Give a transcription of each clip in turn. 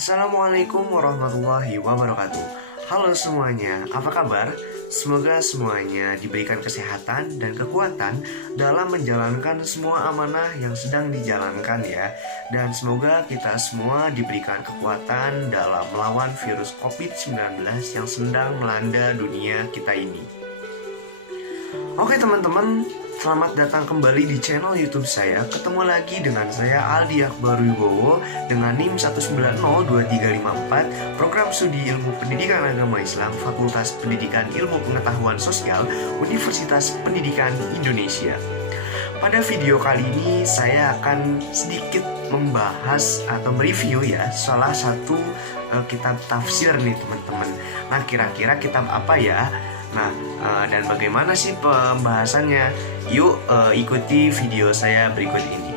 Assalamualaikum warahmatullahi wabarakatuh. Halo semuanya, apa kabar? Semoga semuanya diberikan kesehatan dan kekuatan dalam menjalankan semua amanah yang sedang dijalankan ya. Dan semoga kita semua diberikan kekuatan dalam melawan virus COVID-19 yang sedang melanda dunia kita ini. Oke teman-teman, selamat datang kembali di channel YouTube saya. Ketemu lagi dengan saya Aldi Akbar Wibowo dengan NIM 1902354, Program Studi Ilmu Pendidikan Agama Islam, Fakultas Pendidikan Ilmu Pengetahuan Sosial, Universitas Pendidikan Indonesia. Pada video kali ini saya akan sedikit membahas atau mereview ya salah satu kitab tafsir nih teman-teman. Nah, kira-kira kitab apa ya? Nah, dan bagaimana sih pembahasannya? Yuk ikuti video saya berikut ini.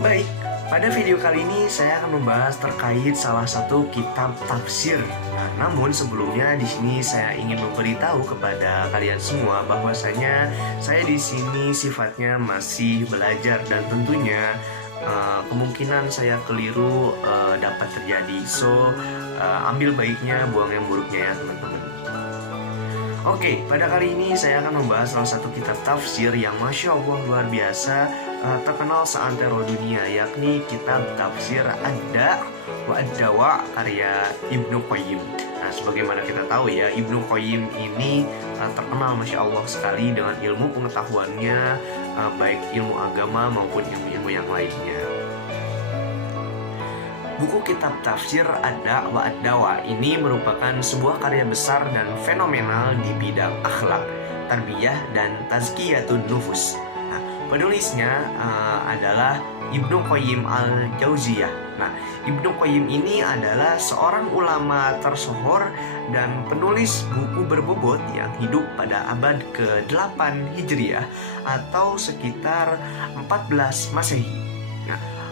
Baik, pada video kali ini saya akan membahas terkait salah satu kitab tafsir. Nah, namun sebelumnya di sini saya ingin memberitahu kepada kalian semua bahwasanya saya di sini sifatnya masih belajar dan tentunya kemungkinan saya keliru dapat terjadi. So, ambil baiknya, buang yang buruknya ya teman-teman. Oke, pada kali ini saya akan membahas salah satu kitab tafsir yang Masya Allah luar biasa terkenal seantero dunia, yakni kitab tafsir Ad-Da' wa Ad-Dawa karya Ibnu Qayyim. Nah, sebagaimana kita tahu ya, Ibnu Qayyim ini terkenal Masya Allah sekali dengan ilmu pengetahuannya, baik ilmu agama maupun ilmu-ilmu yang lainnya. Buku kitab tafsir Ad-Da' wa Ad-Dawa ini merupakan sebuah karya besar dan fenomenal di bidang akhlak, tarbiyah, dan tazkiyatun nufus. Nah, penulisnya adalah Ibnu Qayyim al-Jauziyah. Nah, Ibnu Qayyim ini adalah seorang ulama tersohor dan penulis buku berbobot yang hidup pada abad ke-8 Hijriah atau sekitar 14 Masehi.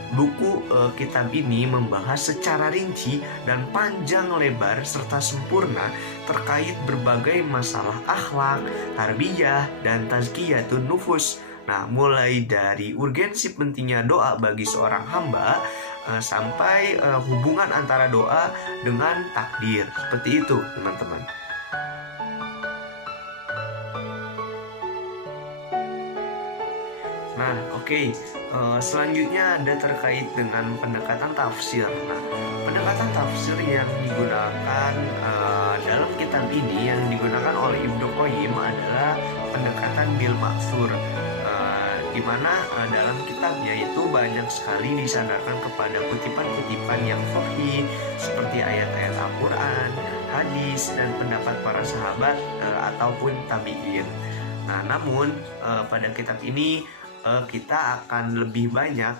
Buku kitab ini membahas secara rinci dan panjang lebar serta sempurna terkait berbagai masalah akhlak, tarbiyah, dan tazkiyatun nufus. Nah, mulai dari urgensi pentingnya doa bagi seorang hamba sampai hubungan antara doa dengan takdir. Seperti itu, teman-teman. Nah, oke. Selanjutnya ada terkait dengan pendekatan tafsir. Nah, pendekatan tafsir yang digunakan dalam kitab ini yang digunakan oleh Ibnu Qayyim adalah pendekatan bil ma'thur, di mana dalam kitabnya itu banyak sekali disandarkan kepada kutipan-kutipan yang sahih seperti ayat-ayat Al-Quran, hadis, dan pendapat para sahabat ataupun tabi'in. Nah, namun pada kitab ini kita akan lebih banyak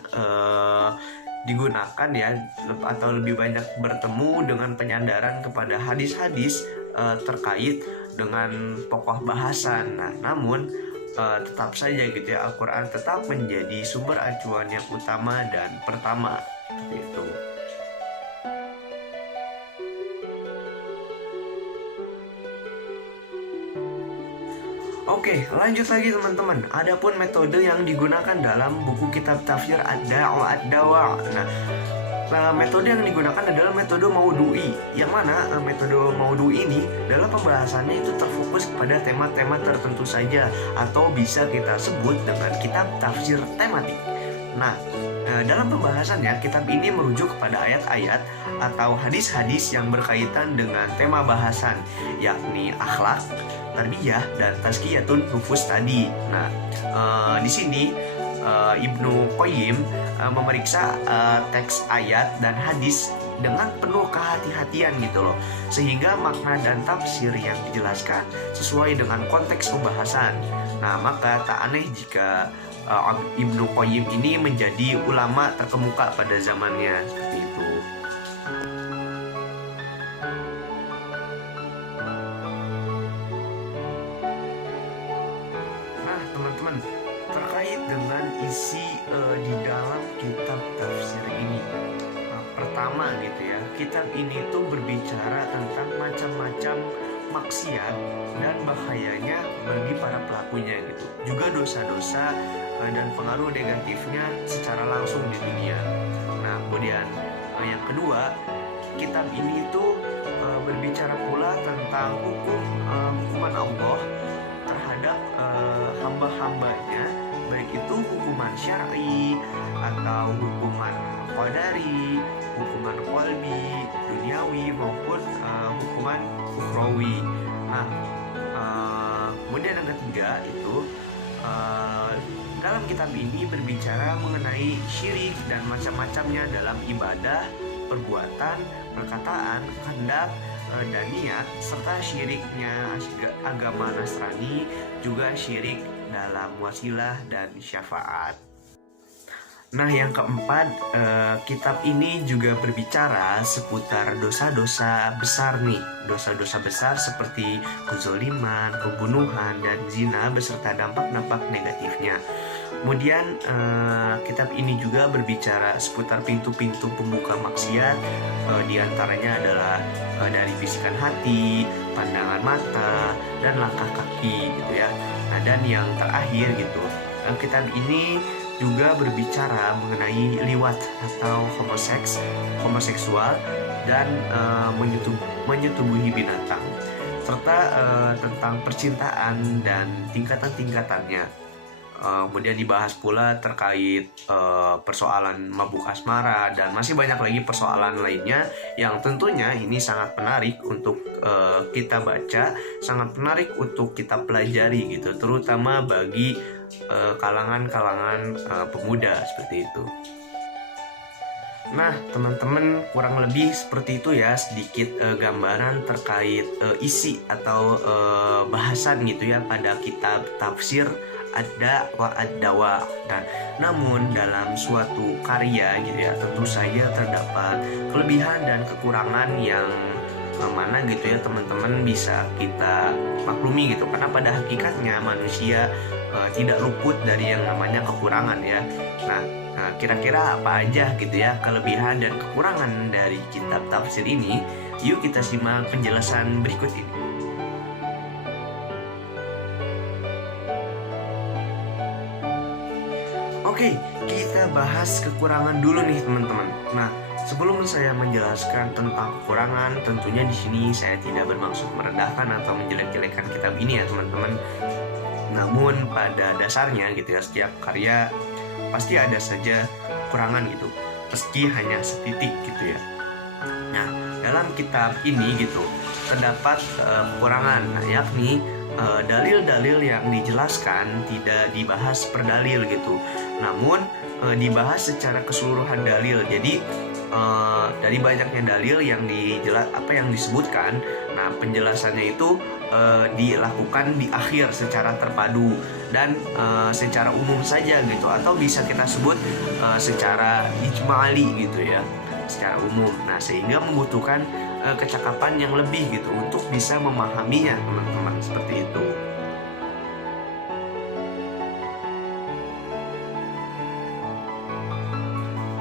digunakan ya, atau lebih banyak bertemu dengan penyandaran kepada hadis-hadis terkait dengan pokok bahasan. Nah, namun tetap saja gitu ya, Al-Quran tetap menjadi sumber acuan yang utama dan pertama gitu. Oke, lanjut lagi teman-teman. Adapun metode yang digunakan dalam buku kitab tafsir Ad-Da' wa Ad-Dawa. Nah, metode yang digunakan adalah metode Maudhu'i, yang mana metode Maudhu'i ini dalam pembahasannya itu terfokus kepada tema-tema tertentu saja, atau bisa kita sebut dengan kitab tafsir tematik. Nah, dalam pembahasannya kitab ini merujuk kepada ayat-ayat atau hadis-hadis yang berkaitan dengan tema bahasan, yakni akhlak, tarbiyah, dan tazkiyatun nufus tadi. Nah, di sini Ibnu Qayyim memeriksa teks ayat dan hadis dengan penuh kehati-hatian gitu loh, sehingga makna dan tafsir yang dijelaskan sesuai dengan konteks pembahasan. Nah, maka tak aneh jika Ibnu Qayyim ini menjadi ulama terkemuka pada zamannya, seperti itu. Nah, teman-teman, terkait dengan isi di dalam kitab tafsir ini, pertama gitu ya, kitab ini tuh berbicara tentang macam-macam maksiat dan bahayanya bagi para pelakunya gitu. Juga dosa-dosa dan pengaruh negatifnya secara langsung di dunia. Nah, kemudian yang kedua, kitab ini tuh berbicara pula tentang hukuman Allah terhadap hamba-hambanya, baik itu hukuman syar'i atau hukuman qadari, hukuman qalbi, duniawi maupun hukuman ukhrawi. Nah, kemudian yang ketiga itu dalam kitab ini berbicara mengenai syirik dan macam-macamnya dalam ibadah, perbuatan, perkataan, kehendak, dan niat, serta syiriknya agama Nasrani, juga syirik dalam wasilah dan syafaat. Nah, yang keempat, kitab ini juga berbicara seputar dosa-dosa besar nih. Dosa-dosa besar seperti kezaliman, pembunuhan, dan zina beserta dampak-dampak negatifnya. Kemudian kitab ini juga berbicara seputar pintu-pintu pembuka maksiat, diantaranya adalah dari bisikan hati, pandangan mata, dan langkah kaki gitu ya. Nah, dan yang terakhir gitu, kitab ini juga berbicara mengenai liwat atau homoseksual dan menyetubuhi binatang, serta tentang percintaan dan tingkatan-tingkatannya. Kemudian dibahas pula terkait persoalan mabuk asmara dan masih banyak lagi persoalan lainnya yang tentunya ini sangat menarik untuk kita baca, sangat menarik untuk kita pelajari gitu, terutama bagi kalangan-kalangan pemuda seperti itu. Nah, teman-teman, kurang lebih seperti itu ya, sedikit gambaran terkait isi atau bahasan gitu ya pada kitab tafsir Ad-Da' wa Ad-Dawa. Dan namun dalam suatu karya gitu ya, tentu saja terdapat kelebihan dan kekurangan yang mana gitu ya teman-teman bisa kita maklumi gitu, karena pada hakikatnya manusia tidak luput dari yang namanya kekurangan ya. Nah, kira-kira apa aja gitu ya kelebihan dan kekurangan dari kitab tafsir ini? Yuk kita simak penjelasan berikut ini. Oke, kita bahas kekurangan dulu nih teman-teman. Nah, sebelum saya menjelaskan tentang kekurangan, tentunya di sini saya tidak bermaksud merendahkan atau menjelek-jelekan kitab ini ya teman-teman. Namun pada dasarnya gitu ya, setiap karya pasti ada saja kekurangan gitu, meski hanya setitik gitu ya. Nah, dalam kitab ini gitu terdapat kekurangan, yakni dalil-dalil yang dijelaskan tidak dibahas per dalil gitu, namun dibahas secara keseluruhan dalil. Jadi dari banyaknya dalil yang disebutkan, nah penjelasannya itu dilakukan di akhir secara terpadu dan secara umum saja gitu, atau bisa kita sebut secara ijmali gitu ya, secara umum. Nah, sehingga membutuhkan kecakapan yang lebih gitu untuk bisa memahaminya teman-teman, seperti itu.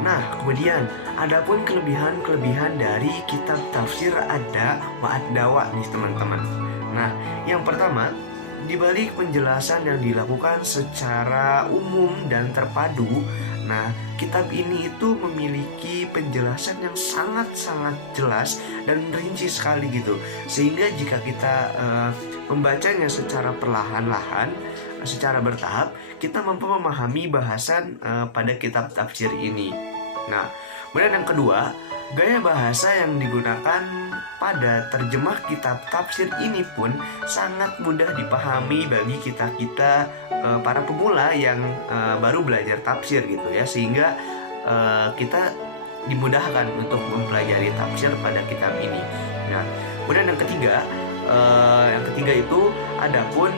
Nah, kemudian adapun kelebihan-kelebihan dari kitab tafsir Ad-Da' wa Ad-Dawa nih teman-teman. Nah, yang pertama, dibalik penjelasan yang dilakukan secara umum dan terpadu, nah, kitab ini itu memiliki penjelasan yang sangat-sangat jelas dan rinci sekali gitu. Sehingga jika kita membacanya secara perlahan-lahan, secara bertahap, kita mampu memahami bahasan pada kitab tafsir ini. Nah, kemudian yang kedua, gaya bahasa yang digunakan pada terjemah kitab tafsir ini pun sangat mudah dipahami bagi kita-kita para pemula yang baru belajar tafsir gitu ya, sehingga kita dimudahkan untuk mempelajari tafsir pada kitab ini. Nah, kemudian yang ketiga itu adapun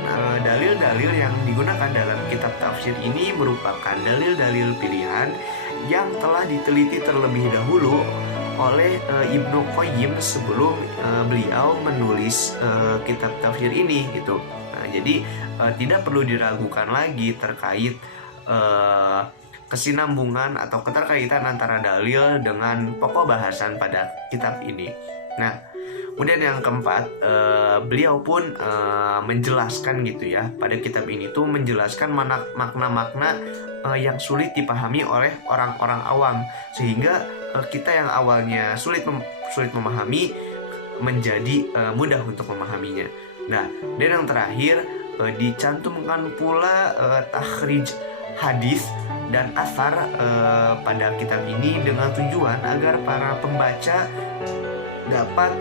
dalil-dalil yang digunakan dalam kitab tafsir ini merupakan dalil-dalil pilihan yang telah diteliti terlebih dahulu oleh Ibnu Qayyim sebelum beliau menulis kitab tafsir ini gitu. Nah, jadi tidak perlu diragukan lagi terkait kesinambungan atau keterkaitan antara dalil dengan pokok bahasan pada kitab ini. Nah, kemudian yang keempat, beliau pun menjelaskan gitu ya, pada kitab ini tuh menjelaskan makna-makna yang sulit dipahami oleh orang-orang awam, sehingga kita yang awalnya sulit memahami menjadi mudah untuk memahaminya. Nah, dan yang terakhir, dicantumkan pula takhrij hadis dan asar pada kitab ini dengan tujuan agar para pembaca dapat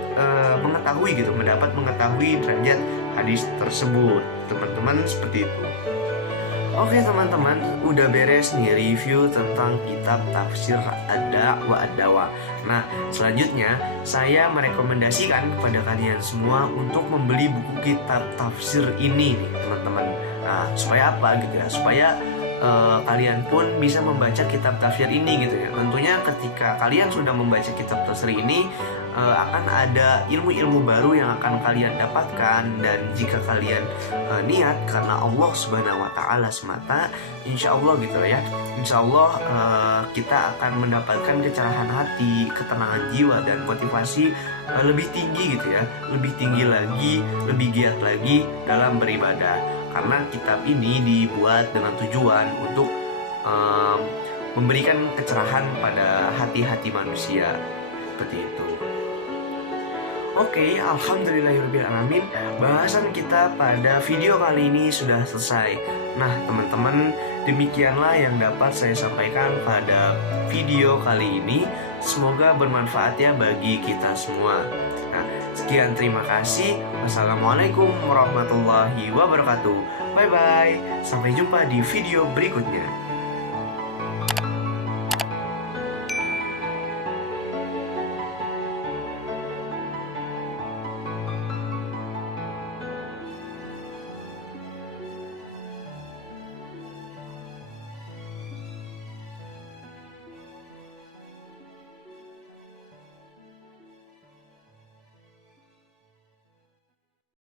mendapat mengetahui derajat hadis tersebut, teman-teman, seperti itu. Oke teman-teman, udah beres nih review tentang kitab tafsir Ad-Da' wa Ad-Dawa. Nah, selanjutnya saya merekomendasikan kepada kalian semua untuk membeli buku kitab tafsir ini nih teman-teman. Nah, supaya apa gitu ya? Supaya kalian pun bisa membaca kitab tafsir ini gitu ya. Tentunya ketika kalian sudah membaca kitab tafsir ini, akan ada ilmu-ilmu baru yang akan kalian dapatkan. Dan jika kalian niat karena Allah Subhanahu wa Ta'ala semata, insya Allah gitu ya, insya Allah kita akan mendapatkan kecerahan hati, ketenangan jiwa, dan motivasi lebih tinggi gitu ya, lebih tinggi lagi, lebih giat lagi dalam beribadah. Karena kitab ini dibuat dengan tujuan untuk memberikan kecerahan pada hati-hati manusia, seperti itu. Oke, alhamdulillahirrahmanirrahim. Bahasan kita pada video kali ini sudah selesai. Nah teman-teman, demikianlah yang dapat saya sampaikan pada video kali ini. Semoga bermanfaat ya bagi kita semua. Nah, sekian, terima kasih. Wassalamualaikum warahmatullahi wabarakatuh. Bye bye. Sampai jumpa di video berikutnya.